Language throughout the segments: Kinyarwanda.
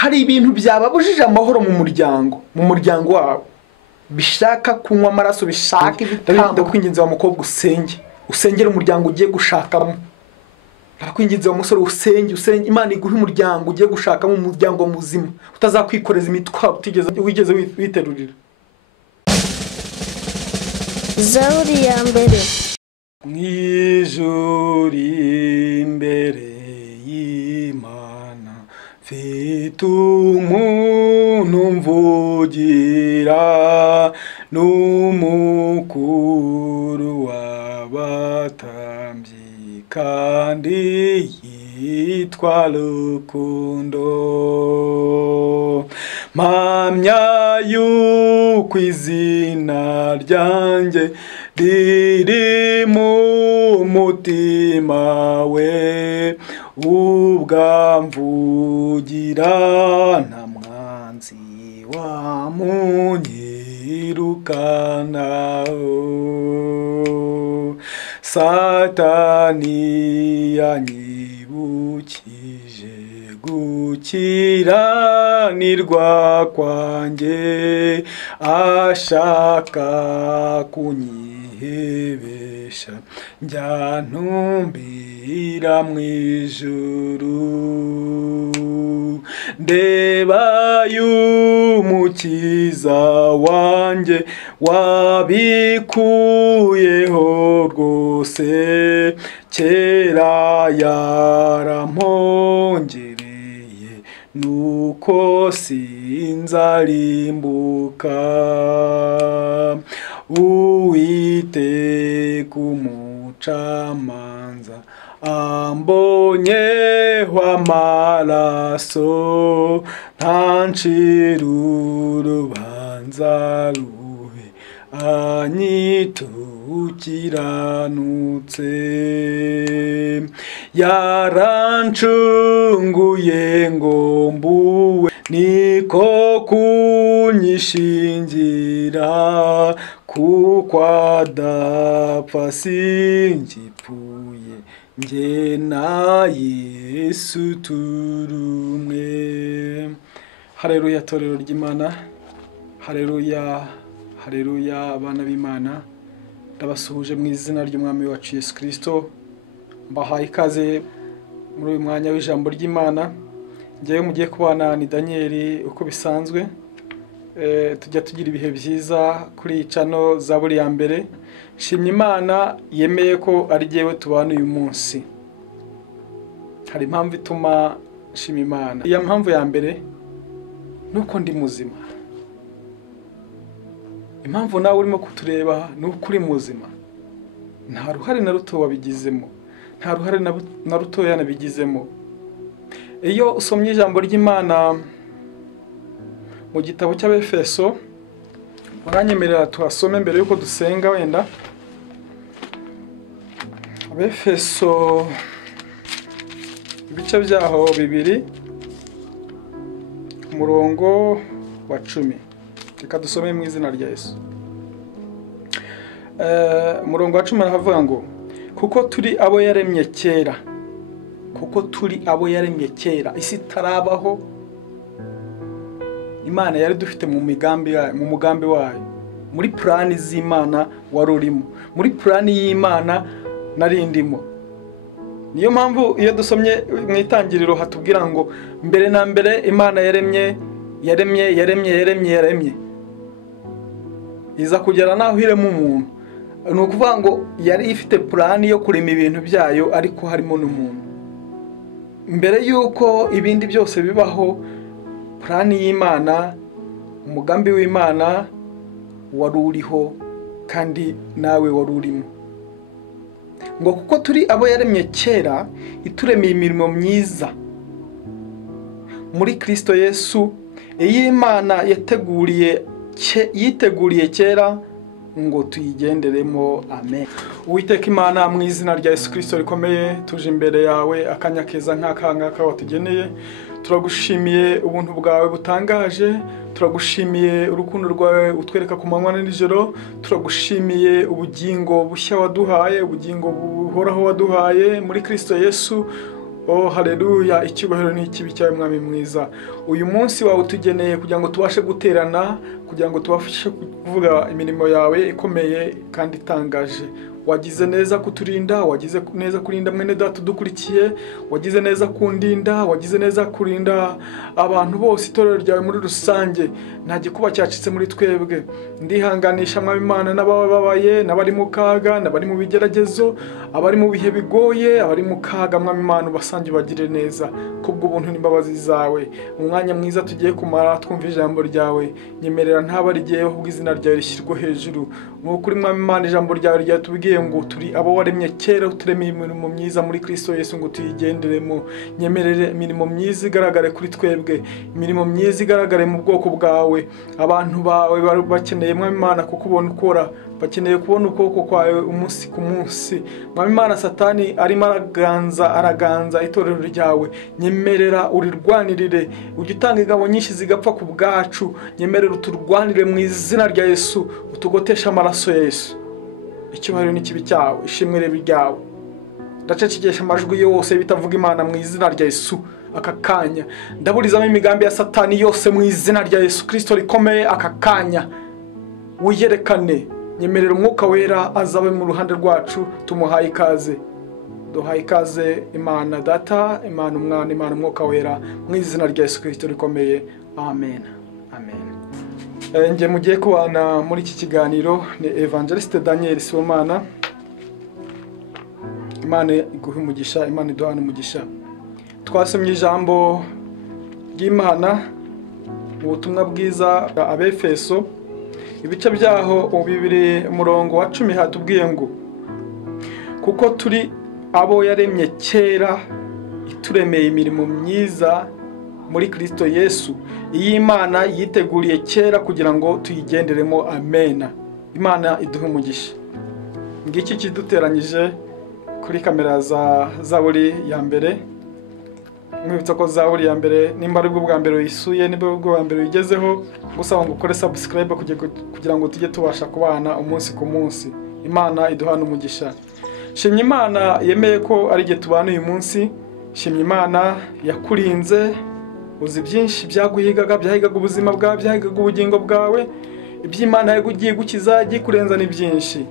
hari ibintu byababujije amahoro mu muryango wawe, bishaka kunywa amaraso, bishaka ibitambo. Kwinginze wa mukobwa usengera umuryango ugiye gushakamo. Kwinginze wa musore usenge Imana iguhe umuryango ugiye gushakamo, umuryango muzima utazakwikoreza imitwaro wigeze witerurira. Zaburi ya mbere. Mwijuru imbere y'Imana mfite umuntu mvugira, n'umukuru w'abatambyi kandi yitwa Rukundo. Mpamya yuko izina ryanjye riri mu mutima we, ubwamvugira nta mwanzi wamunyirukanaho. Satani yanyibukije gukiranirwa kwanjye, ashaka kunyihebesha njya ntumbira mu ijuru. Ndeba y'umukiza wanjye wabikuyeho rwose, kera yarampongereye nuko sinzarimbuka. Uwiteka umucamanza ambonyeho amaraso, ntancira urubanza rubi, anyita ukiranutse. Yarancunguye ngo mbuwe, niko kunyishingira, kuko adapfa singipfuye, njye na Yesu turumwe. Haleluya torero ry'Imana, haleluya, haleluya abana b'Imana. Ndabasuhuje mu izina ry'umwami wacu Yesu Kristo. Mbahaye ikaze muri uyu mwanya w'ijambo ry'Imana. Ngewe mugiye kubana ni Daniel uko bisanzwe. Tujya tugira ibihe byiza kuri channel Zaburi ya mbere. Shimye Imana yemeye ko ari jyewe tubana uyu munsi. Hari impamvu ituma shimye Imana. Iya mpamvu ya mbere nuko ndi muzima. Impamvu nawe urimo kutureba nuko uri muzima. Nta ruhare na ruto wabigizemo, nta ruhare na ruto yanabigizemo. Iyo usomye ijambo ry'Imana mu gitabo cy'Abefeso, muranyemerera tuhasome mbere yuko dusenga wenda. Abefeso ibice byaho 2 umurongo wa 10. Reka dusome mu izina rya Yesu. Umurongo wa 10 havuga ngo, kuko turi abo yaremye kera, kuko turi abo yaremye kera, isi tarabaho, Imana yari dufite mu mugambi wayo, muri plani z'Imana warurimo, muri plani y'Imana narindimo. Niyo mpamvu iyo dusomye mu itangiriro hatubwira ngo mbere na mbere Imana yaremye iza kugera naho irema umuntu. Ni ukuvuga ngo yari ifite plani yo kurema ibintu byayo, ariko harimo n'umuntu. Mbere yuko ibindi byose bibaho, plani y'Imana, umugambi w'Imana waruriho kandi nawe warurimo. Ngo kuko turi abo yaremye kera, ituremeye imirimo myiza muri Kristo Yesu, Imana yiteguriye kera ngo tuyigenderemo. Amen. Uwiteka Imana, mu izina rya Yesu Kristo rikomeye, tuje imbere yawe akanya keza nk'akangaka watugeneye. Turagushimiye ubuntu bwawe butangaje, turagushimiye urukundo rwawe utwereka ku manywa n'ijoro, turagushimiye ubugingo bushya waduhaye, ubugingo buhoraho waduhaye muri Kristo Yesu. Oh haleluya, icyubahiro ni ikibi cyawe mwami mwiza. Uyu munsi wawe tugeneye kugira ngo tubashe guterana, kugira ngo tubashe kuvuga imirimo yawe ikomeye kandi itangaje. Wagize neza kuturinda, wagize neza kurinda mwene data dukurikiye, wagize neza kundinda, wagize neza kurinda abantu bose itorero ryawe muri rusange. Nta gikuba cyacitse muri twebwe. Ndihanganisha mwami Imana n'abababaye, n'abari mu kaga, n'abari mu bigeragezo, abari mu bihe bigoye, abari mu kaga mwami Imana basange bagire neza kubw'ubuntu n'imbabazi zawe. Umwanya mwiza tugiye kumara twumva ijambo ryawe, nyemerera ntabarigiyeho ubw'izina ryawe rishyirwe hejuru. Nk'ukuri mwami Imana ijambo ryawe ryatubwiye ngo turi abo waremye kera, uturemeye imirimo myiza muri Kristo Yesu ngo tuyigenderemo. Nyemerere imirimo myiza igaragare kuri twebwe, imirimo myiza igaragare mu bwoko bwawe. Abantu bawe bakeneye mwami Imana kukubona ukora, bakeneye kubona ukuboko kwawe umunsi ku munsi. Mwami Imana Satani arimo araganza itorero ryawe. Nyemerera urirwanirire, ujye utanga ingabo nyinshi zigapfa ku bwacu. Nyemerera uturwanire mu izina rya Yesu, utugotesha amaraso ya Yesu. Icyubahiro ni kibi cyawe, ishimwe ribe ryawe. Ndacecekesha amajwi yose bitavuga Imana mu izina rya Yesu. Aka kanya ndaburizamo imigambi ya Satani yose mu izina rya Yesu Kristo rikomeye. Aka kanya wiyerekane, nyemerera umwuka wera azabe mu ruhande rwacu. Tumuhaye ikaze, duhaye ikaze Imana Data, Imana Umwana, Imana Umwuka wera, mu izina rya Yesu Kristo rikomeye. Amen, amen. Nge mugiye kubana muri iki kiganiro ni Evangeliste Daniel Sibomana. Imana iguhe umugisha, Imana iduhane umugisha. Twasomye ijambo ry'Imana mu butumwa bwiza Abefeso, ibice byaho 2:10 hatubwiye ngo kuko turi abo yaremye kera, ituremeye imirimo myiza muri Kristo Yesu, iyi Imana yiteguriye kera kugira ngo tuyigenderemo. Amen. Imana iduhe umugisha. Ngiki kiduteranyije kuri kamera za Zaburi ya mbere. Mwibutsa ko Zaburi ya mbere nimba ari bwo bwa mbere yisuye, nimba bwo bwa mbere yigezeho, gusaba ngo ukore subscribe kugira ngo tujye tubasha kubana umunsi ku munsi. Imana iduhane umugisha. Shimye Imana yemeye ko ari gihe tubana uyu munsi. Shimye Imana yakurinze, uzi byinshi byaguhigaga, byahigaga ubuzima bwawe, byahigaga ubugingo bwawe. Iby'Imana yagugiye gukiza gikurenza ni byinshi.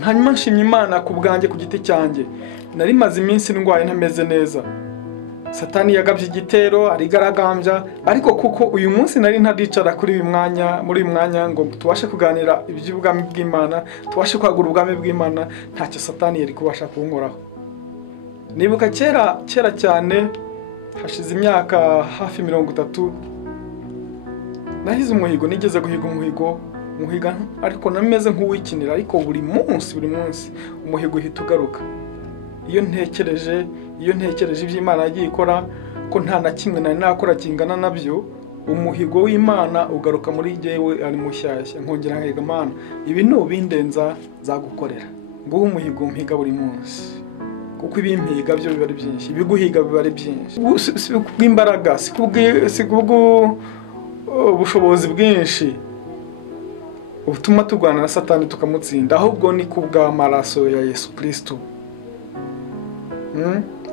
Hanyuma nshimye Imana ku bwanjye ku giti cyanjye. Nari maze iminsi ndwaye ntameze neza. Satani yagabye igitero, arigaragambya, ariko kuko uyu munsi nari ntadicara muri uyu mwanya ngo tubashe kuganira iby'ubwami bw'Imana, tubashe kwagura ubwami bw'Imana, ntacyo Satani yari kubasha kunkoraho. Nibuka kera cyane, hashize imyaka hafi 30, nahize umuhigo, nigeze guhiga umuhiga ariko nameze nk'uwikinira, ariko buri munsi umuhigo uhita ugaruka. Iyo ntekereje iby'Imana yagiye ikora, ko nta na kimwe nari nakora kingana nabyo, umuhigo w'Imana ugaruka muri jyewe ari mushyashya. Nkongera nkiga Imana, ibi n'ubindenza zagukorera. Nguhe umuhigo mpiga buri munsi, kuko ibimpiga byo biba ari byinshi, ibiguhiga biba ari byinshi. Si kubw'imbaraga, si ubushobozi bwinshi ubutuma turwana na Satani tukamutsinda, ahubwo ni kubw'amaraso ya Yesu Kristo.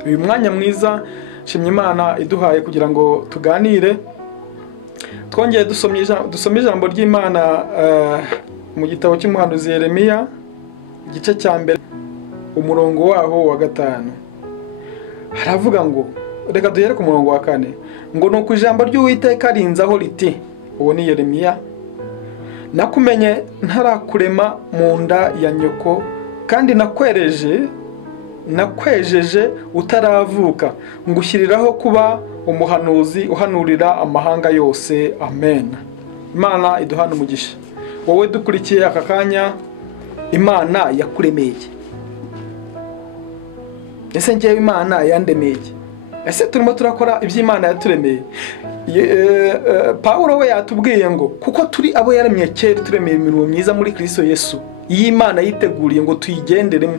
Uyu mwanya mwiza shimye Imana iduhaye kugira ngo tuganire. Twongeye dusomye ijambo ry'Imana mu gitabo cy'umuhanuzi Yeremiya, igice cya mbere, umurongo waho wa 5. Haravuga ngo, reka duhere ku murongo wa 4, ngo nuko ijambo ry'Uwiteka rinzaho riti, uwo ni Yeremiya, nakumenye ntarakurema mu nda ya nyoko, kandi nakwejeje utaravuka, ngushyiriraho kuba umuhanuzi uhanurira amahanga yose. Amen. Imana iduhane umugisha. Wowe dukurikiye aka kanya, Imana yakuremeye. Ese ngewe Imana yandemeye? Ese turimo turakora iby'Imana yaturemeye? Paulo we yatubwiye ngo kuko turi abo yaremye kera, turemeye imirimo myiza muri Kristo Yesu, iyi Imana yiteguriye ngo tuyigenderemo.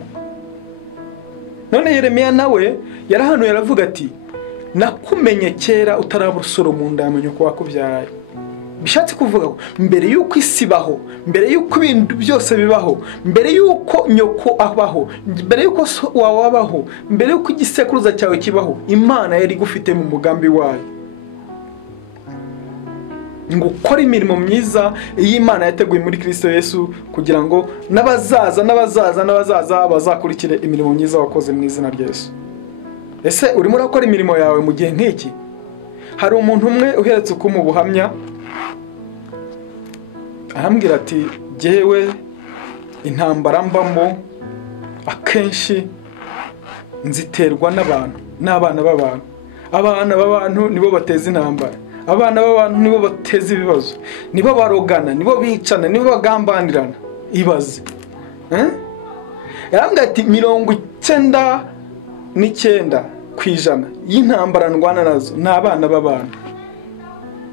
None Yeremiya nawe yarahanuye aravuga ati, nakumenye kera utaraba urusoro mu nda ya nyoko wakubyaye. bishatse kuvuga mbere yuko isi baho, mbere yuko ibintu byose bibaho, mbere yuko nyoko abaho, mbere yuko wawe abaho, mbere yuko igisekuruza cyawe kibaho, Imana yari gufite mu mugambi wayo ngo ukora imirimo myiza y'Imana yateguye muri Kristo Yesu, kugira ngo n'abazaza bazakurikire imirimo myiza wakoze mu izina rya Yesu. Ese urimo urakora imirimo yawe mu gihe nk'iki? Hari umuntu umwe uheretse uko mu buhamya arambwira ati jyewe intambara mbamo akenshi nziterwa n'abana b'abantu. Abana b'abantu nibo bateza intambara, abana b'abantu nibo bateza ibibazo, nibo barogana, nibo bicana, nibo bagambanirana. Ibaze yarambwira ati 99% y'intambara ndwana nazo ni abana b'abantu.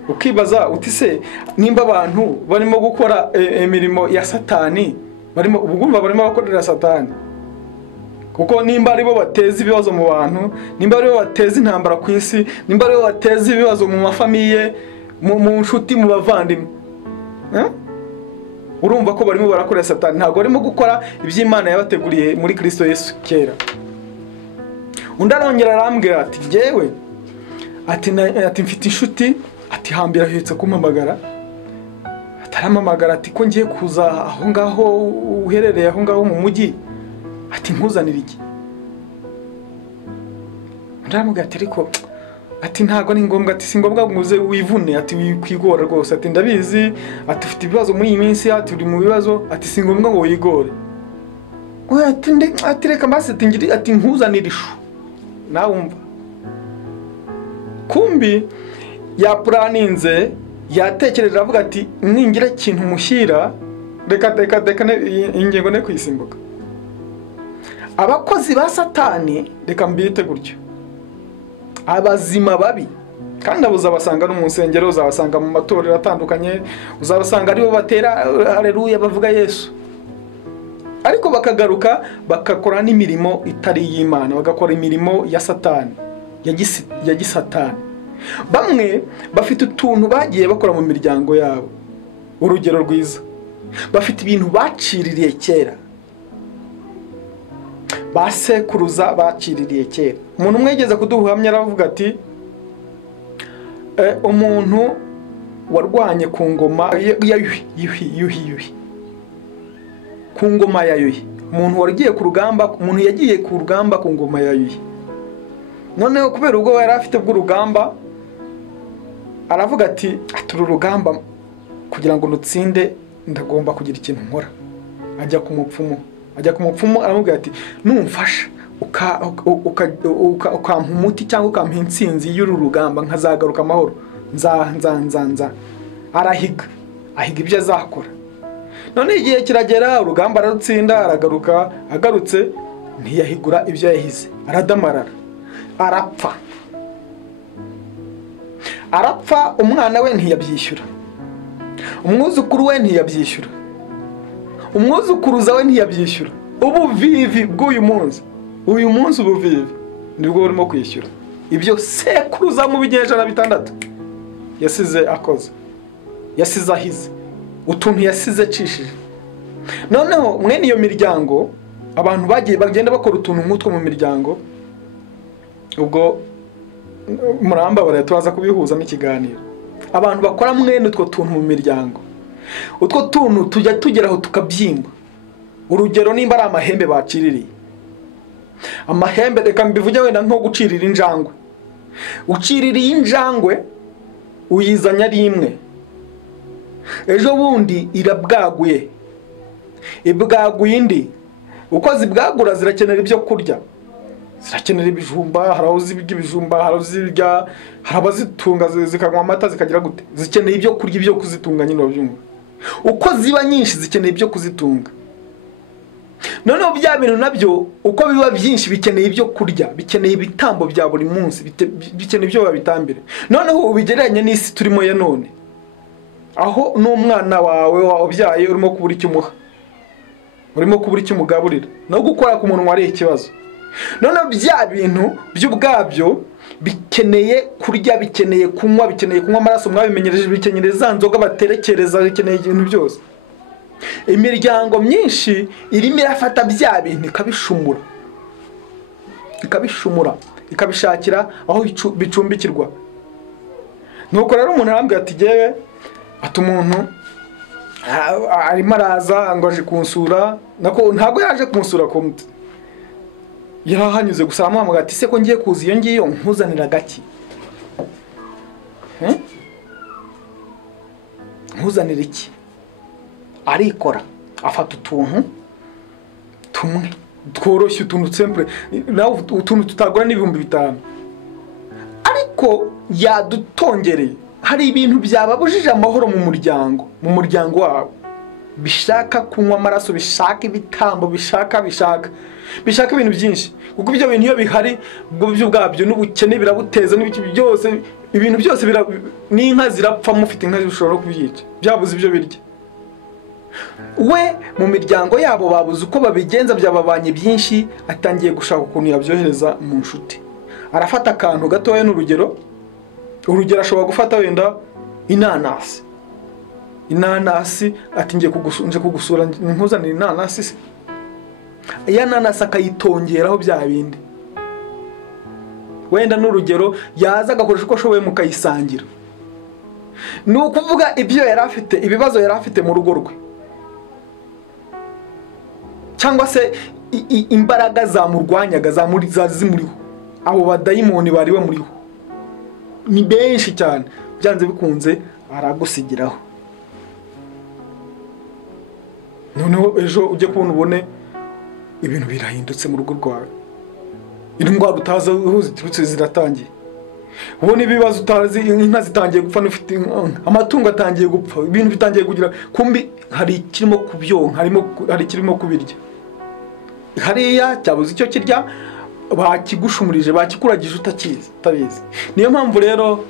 Ukibaza uti se nimba abantu barimo gukora imirimo ya Satani, barimo bakorera Satani, kuko nimba aribo bateza ibibazo mu bantu, nimba aribo bateza intambara ku isi, nimba aribo bateza ibibazo mu mafamiye, mu nshuti, mu bavandimwe, urumva ko barimo barakorera Satani, ntabwo barimo gukora iby'Imana yabateguriye muri Kristo Yesu kera. Undi arongera arambwira ati jyewe ati mfite inshuti, ati hambira ahetse kumpamagara, ataramamagara ati ko ngiye kuza aho ngaho uherereye aho ngaho mu mujyi, ati nkuzanira iki? Ndaramubwira ati ariko ati ntago ni ngombwa, ati si ngombwa nguze wivune, ati wikwigora rwose, ati ndabizi, ati ufite ibibazo muri iyi minsi, ati uri mu bibazo, ati si ngombwa ngo wigore. Ati reka mbase ati nkuzanira ishu. Nawe umva, kumbi yapuraninze, yatekereje avuga ati ningira ikintu mushyira, reka ingengo ne kwisimbuka. Abakozi ba Satani, reka mbite gutyo, abazima babi, kandi uzabasanga no mu nsengero, uzabasanga mu matorero atandukanye, uzabasanga aribo batera haleluya bavuga Yesu, ariko bakagaruka bagakora n'imirimo itari y'Imana, bagakora imirimo ya Satani, ya gisatani. Bamwe bafite utuntu bagiye bakora mu miryango yabo. Urugero rwiza, bafite ibintu baciririye kera, basekuruza baciririye kera. Umuntu umwe yigeze kuduhamya aravuga ati umuntu warwanye ku ngoma ya yuhi, ku ngoma ya yuhi, umuntu wagiye ku rugamba, umuntu yagiye ku rugamba ku ngoma ya yuhi. Noneho kubera ubwo yari afite bw'urugamba, aravuga ati aturu rugamba kugira ngo nutsinde ndagomba kugira ikintu nkora. Ajya ku mupfumu aramubwira ati numfasha ukampa umuti cyangwa ukampa intsinzi y'uru rugamba nkazagaruka amahoro, nza ahiga ibyo azakora. None igihe kiragera, urugamba ararutsinda, aragaruka, agarutse ntiyahigura ibyo yahize, aradamarara, arapfa. Umwana we ntiyabyishyura, umwuzukuru we ntiyabyishyura, umwuzukuruza we ntiyabyishyura. Ubuvivi bw'uyu munsi, ubuvivi nibwo burimo kwishyura ibyo sekuruza mu binyejana 6 yasize akoze, yasize ahize, utuntu yasize cishije. Noneho mwene iyo miryango, abantu bagenda bakora utuntu nk'utwo mu miryango. Ubwo muramba bare tubaza kubihuza n'ikiganiro. Abantu bakora mwene utwo tuntu mu miryango, utwo tuntu tujya tugeraho tukabyimba. Urugero nimba ari amahembe baciririye, amahembe reka mbivuge wenda nko gucirira injangwe. Uciririye injangwe uyizanya ari imwe, ejo bundi irabwaguye, ibwaguye indi. Uko zibwagura zirakenera ibyo kurya, zirakenera ibijumba, harawuzibirya ibijumba, harawuzibirya, harabazitunga zikanywa amata zikagira gute, zikeneye ibyo kurya, ibyo kuzitunga nyine babyumva. Uko ziba nyinshi zikeneye ibyo kuzitunga. Noneho bya bintu nabyo uko biba byinshi bikeneye ibyo kurya, bikeneye ibitambo bya buri munsi, bikeneye ibyo babitambire. Noneho ubigereranye n'isi turimo ya none, aho n'umwana wawe wabyaye urimo kubura icyo umuha, urimo kubura icyo umugaburira, no gukora ku muntu wari ikibazo. Noneho bya bintu by'ubwabyo bikeneye kurya, bikeneye kunywa amaraso, mwabimenyereje, bikeneye za nzoga baterekereza, bikeneye ibintu byose. Imiryango myinshi irimo irafata bya bintu ikabishumura, ikabishakira aho bicumbikirwa. Nuko rero umuntu arambwira ati jewe ati umuntu arimo araza ngo aje kunsura, ntabwo yaje kunsura komite, yarahanyuze gusa amuhamagara ati se ko ngiye kuza iyo ngiyo nkuzanira gaki, nkuzanira iki? Arikora afata utuntu tumwe tworoshye, utuntu simple, nawe utuntu tutagora n'ibihumbi 5, ariko yadutongereye. Hari ibintu byababujije amahoro mu muryango wabo, bishaka kunywa amaraso, bishaka ibitambo, bishaka ibintu byinshi, kuko ibyo bintu iyo bihari byo ubwabyo n'ubukene birabuteza, n'ibiki byose, ibintu byose n'inka zirapfa, mufite inka zishobora kubyica, byabuze ibyo birya. We mu miryango yabo babuze uko babigenza, byababanye byinshi, atangiye gushaka ukuntu yabyohereza mu nshuti. Arafata akantu gatoya, n'urugero ashobora gufata wenda inanasi, ati nje kugusura nkuzanira inanasi se, iya nanasi akayitongeraho bya bindi, wenda n'urugero yaza agakoresha uko ashoboye mukayisangira. Ni ukuvuga ibyo yari afite, ibibazo yari afite mu rugo rwe, cyangwa se imbaraga zamurwanyaga zimuriho, abo badayimoni bari bamuriho ni benshi cyane, byanze bikunze aragusigiraho. Noneho ejo ujye kubona ubone ibintu birahindutse mu rugo rwawe, indwara utazi aho ziturutse ziratangiye, ubone ibibazo utazi, inka zitangiye gupfa, n'ufite amatungo atangiye gupfa, ibintu bitangiye kugira, kumbi hari ikirimo kubyonka, hari ikirimo kubirya, hariya cyabuze icyo kirya, bakigushumurije, bakikuragije utabizi. Niyo mpamvu rero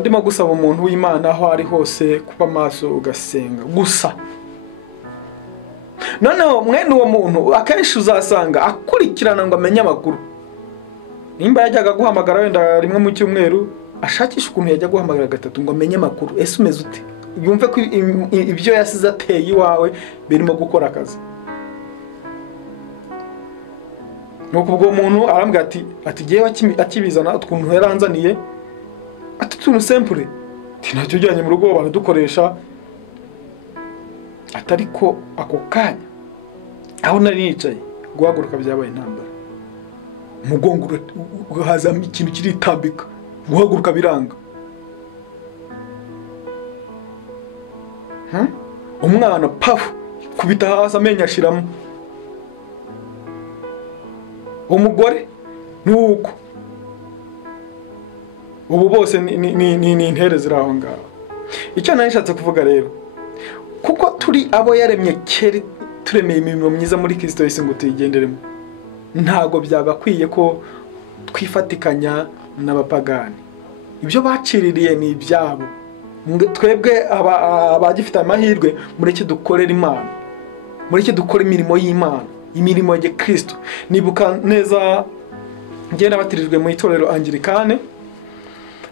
ndimo gusaba umuntu w'Imana aho ari hose kuba maso ugasenga gusa. Noneho mwene uwo muntu akenshi uzasanga akurikirana ngo amenye amakuru. Nimba yajyaga guhamagara wenda rimwe mu cyumweru, ashakisha ukuntu yajya guhamagara 3 ngo amenye amakuru, ese umeze ute, yumve ko ibyo yasize ateye iwawe birimo gukora akazi. Nuko ubwo umuntu arambwira ati giye akibizana utwuntu yaranzaniye, ati tuntu simple, ntacyo ujyanye mu rugo baradukoresha. Atariko ako kanya aho nari nicaye guhaguruka byabaye intambara, umugongo uhazamo ikintu kiritambika, guhaguruka biranga. Umwana pafu kubita hasi, amenyo ashiramo. Umugore nuko ubu bose ni intere ziraho ngaho. Icyo nari nshatse kuvuga rero, kuko turi abo yaremye kera, turemeye imirimo myiza muri Kristo Yesu ngo tuyigenderemo, ntago byagakwiye ko twifatikanya n'abapagani. Ibyo baciririye ni ibyabo, twebwe abagifite amahirwe mureke dukorera Imana, mureke dukora imirimo y'Imana, imirimo ya Kristo. Nibuka neza ngenda batirijwe mu itorero Anglikane,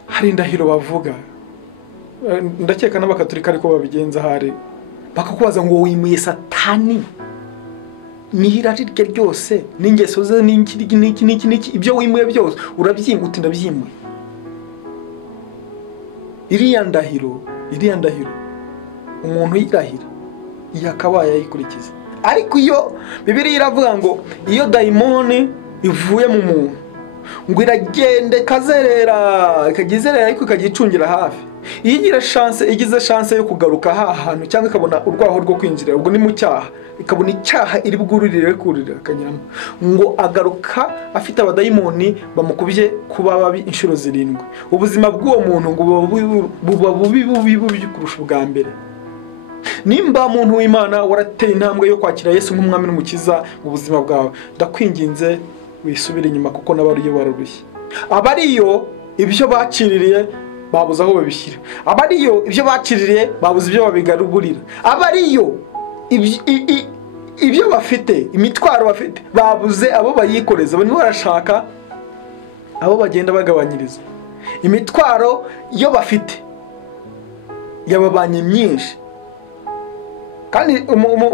hari indahiro bavuga, ndakeka n'abakatolika ariko babigenza, hari bakakubaza ngo wimuye Satani n'irari rye ryose n'ingeso ze n'iki, ibyo wimuye byose urabyimwe, uti ndabyimuye. Iriya ndahiro umuntu yirahira yakabaye ayikurikiza. Ariko iyo Bibiliya iravuga ngo iyo dayimoni ivuye mu muntu ngo iragende kazerera, ikagizerera ariko ikagicungira hafi, igize chance yo kugaruka ahantu cyangwa ikabona urwaho rwo kwinjira, ubwo ni mu cyaha, ikabona icyaha iri bwururire akanyuramo, ngo agaruka afite abadayimoni bamukubye kuba babi inshuro 7. Ubuzima bw'uwo muntu ngo buba bubi kurusha ubwa mbere. Nimba muntu w'Imana warateye intambwe yo kwakira Yesu nk'umwami n'umukiza mu buzima bwawe, ndakwinginze wisubire inyuma, kuko nabariyo barurushye. Abariyo ibyo baciririye babuze aho babishyira, abariyo ibyo baciririye babuze ibyo babigaruburira, abariyo ibyo bafite, imitwaro bafite babuze abo bayikoreza. Barimo barashaka abo bagenda bagabanyiriza imitwaro iyo bafite yababanye myinshi. Kandi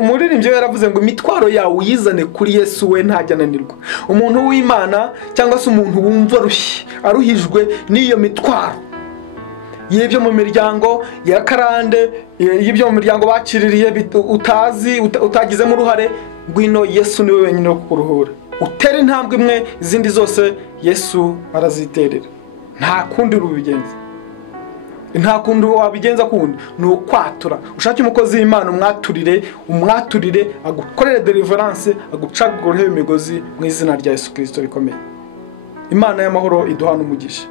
umuririmbyi yaravuze ngo imitwaro yawe uyizane kuri Yesu, we ntajyananirwa. Umuntu w'Imana cyangwa se umuntu wumva aruhijwe n'iyo mitwaro y'ibyo mu miryango ya karande, y'ibyo mu miryango baciririye utagizemo uruhare, ngwino Yesu niwe wenyine wo kuruhura. Utera intambwe imwe, izindi zose Yesu araziterera. Nta kundi rubigenza, nta kundi wabigenza kundi, ni ukwatura. Ushake umukozi w'Imana umwaturire agukorere deliverance, agucagureho imigozi mu izina rya Yesu Kristo rikomeye. Imana y'amahoro iduhana umugisha.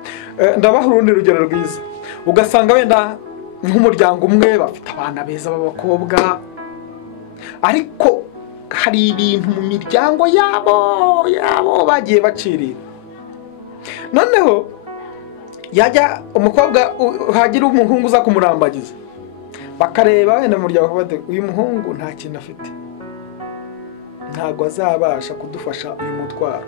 Ndabaha urundi rugero rwiza. Ugasanga wenda nk'umuryango umwe bafite abana beza b'abakobwa, ariko hari ibintu mu miryango yabo bagiye bacirira. Noneho yajya umukobwa hagira umuhungu uza kumurambagiza, bakareba wenda mu muryango bati uyu muhungu nta kintu afite, ntago azabasha kudufasha uyu mutwaro.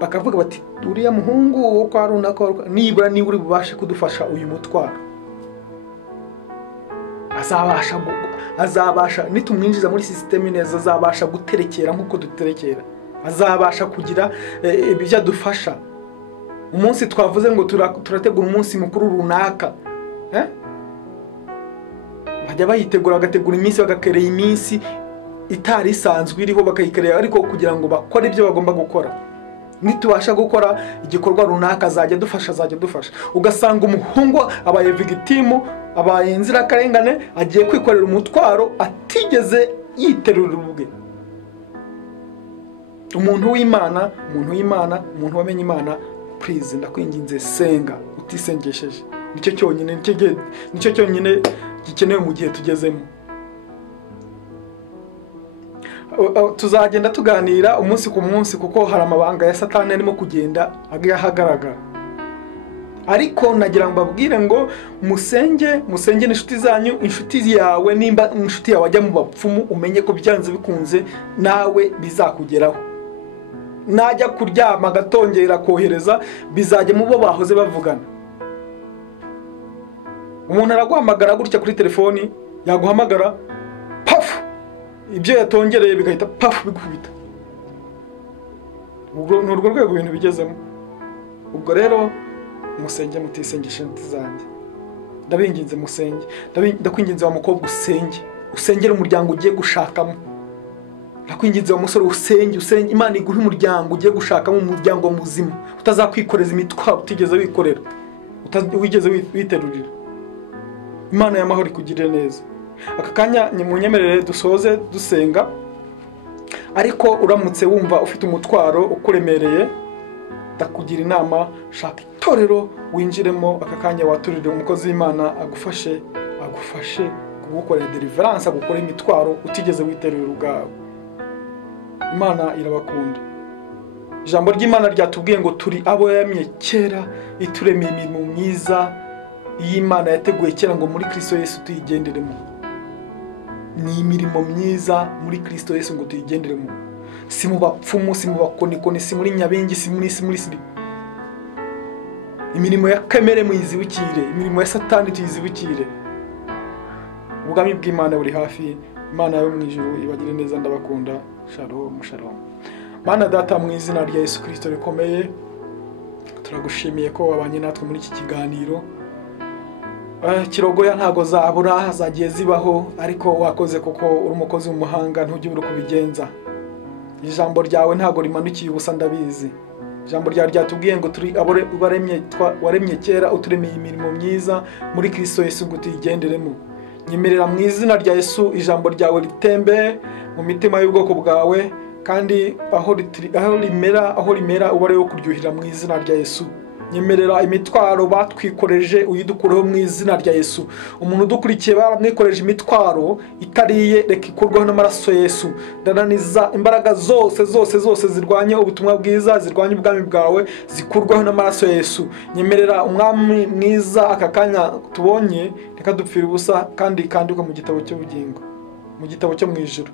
Bakavuga bati uriya muhungu wo kwa runaka nibura uri bubashe kudufasha uyu mutwaro, azabasha nitumwinjiza muri system neza, azabasha guterekera nk'uko duterekera, azabasha kugira ibyo adufasha. Umunsi twavuze ngo turategura umunsi mukuru runaka, bajya bayitegura, bagategura iminsi, bagakereye iminsi itari isanzwe iriho bakayikerera, ariko kugira ngo bakore ibyo bagomba gukora. Nitubasha gukora igikorwa runaka azajya dufasha. Ugasanga umuhungu abaye victim, abaye inzira karengane, agiye kwikorera umutwaro atigeze yiterura ubwe. Umuntu w'Imana, umuntu wamenye Imana, please ndakwinginze senga utisengesheje. Nicyo cyonyine gikenewe mu gihe tugezemo. Tuzagenda tuganira umunsi ku munsi, kuko hari amabanga ya Satani arimo kugenda ahagaragara. Ariko nagira ngo babwire ngo musenge n'inshuti zanyu, inshuti yawe nimba inshuti yawe ajya mu bapfumu, umenye ko byanze bikunze nawe bizakugeraho. Najya kuryama agatongera kohereza, bizajya mu bo bahoze bavugana. Umuntu araguhamagara gutya kuri telefoni, yaguhamagara paf, ibyo yatongereye bigahita paf bigukubita. Ubwo ni urwo rwego ibintu bigezemo. Ubwo rero musenge mutisengeshe inshuti zanjye. Ndabinginze musenge. Ndakwinginze wa mukobwa usengere umuryango ugiye gushakamo. Ndakwinginze wa musore usenge Imana iguhe umuryango ugiye gushakamo, umuryango muzima, utazakwikoreza imitwaro utigeze wikorera, wigeze witerurira. Imana y'amahoro ikugirire neza. Aka kanya munyemerere dusoze dusenga, ariko uramutse wumva ufite umutwaro ukuremereye, ndakugira inama, shaka itorero winjiremo. Aka kanya waturire umukozi w'Imana agufashe kugukorera deliverance, agukora imitwaro utigeze witerurira ubwawe. Imana irabakunda. Ijambo ry'Imana ryatubwiye ngo turi abo yamye kera, ituremeye imirimo myiza y'Imana yateguye kera ngo muri Kristo Yesu tuyigenderemo. Ni imirimo myiza muri Kristo Yesu ngo tuyigenderemo. Si mu bapfumu, si mu bakonikoni, si muri nyabingi, si muri imirimo ya kamere muyizibukire, imirimo ya Satani tuyizibukire. Ubwami bw'Imana buri hafi. Imana yo mu ijuru ibagire neza, ndabakunda. Shalom. Mana data, mu izina rya Yesu Kristo rikomeye, turagushimiye ko wabanye natwe muri iki kiganiro. Kirogoya ntago zabura, zagiye zibaho, ariko wakoze kuko uri umukozi w'umuhanga, ntujye uri kubigenza. Ijambo ryawe ntago rimanukiye ubusa, ndabizi. Ijambo ryawe ryatubwiye ngo turi waremye kera, uturemeye imirimo myiza muri Kristo Yesu ngo tuyigenderemo. Nyemerera mu izina rya Yesu ijambo ryawe ritembe mu mitima y'ubwoko bwawe, kandi aho rimera ubare wo kuryohera mu izina rya Yesu. Nyemerera imitwaro batwikoreje uyidukureho mu izina rya Yesu. Umuntu udukurikiye baramwikoreje imitwaro itariye, reka ikurwaho n'amaraso Yesu. Ndananiza imbaraga zose zirwanye ubutumwa bwiza, zirwanye ubwami bwawe, zikurwaho n'amaraso Yesu. Nyemerera umwami mwiza, aka kanya tubonye reka dupfira ubusa, kandi kanduka mu gitabo cy'ubugingo, mu gitabo cyo mu ijuru.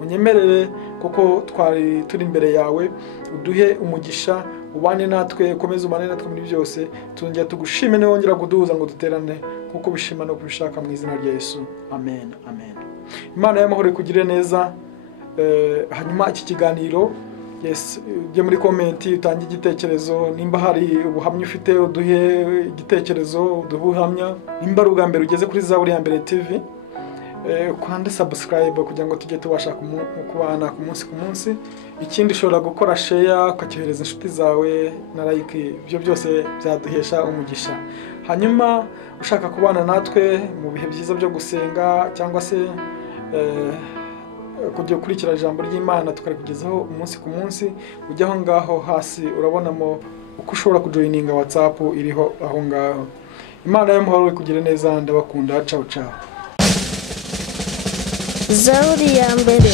Unyemerere kuko twari turi imbere yawe, uduhe umugisha, ubane natwe, komeza ubane natwe muri byose. Tuzongera tugushime ne wongera kuduhuza ngo duterane kuko bishima no kubishaka mu izina rya Yesu. Amen. Amen. Imana y'amahoro ikugire neza. Hanyuma iki kiganiro ujye muri komenti utange igitekerezo, nimba hari ubuhamya ufite uduhe igitekerezo, udubuhamya. Nimba ari ubwa mbere ugeze kuri Zaburi ya mbere TV, kwande subscribe kugira ngo tujye tubasha kubana ku munsi. Ikindi ushobora gukora share ukacyohereza inshuti zawe na like, ibyo byose byaduhesha umugisha. Hanyuma ushaka kubana natwe mu bihe byiza byo gusenga cyangwa se kujya ukurikira ijambo ry'Imana tukarikugezaho umunsi ku munsi, ujya aho ngaho hasi urabonamo uko ushobora kujoininga WhatsApp iriho aho ngaho. Imana y'amahoro ikugire neza, ndabakunda. Ciao ciao. Zaburi ya mbere.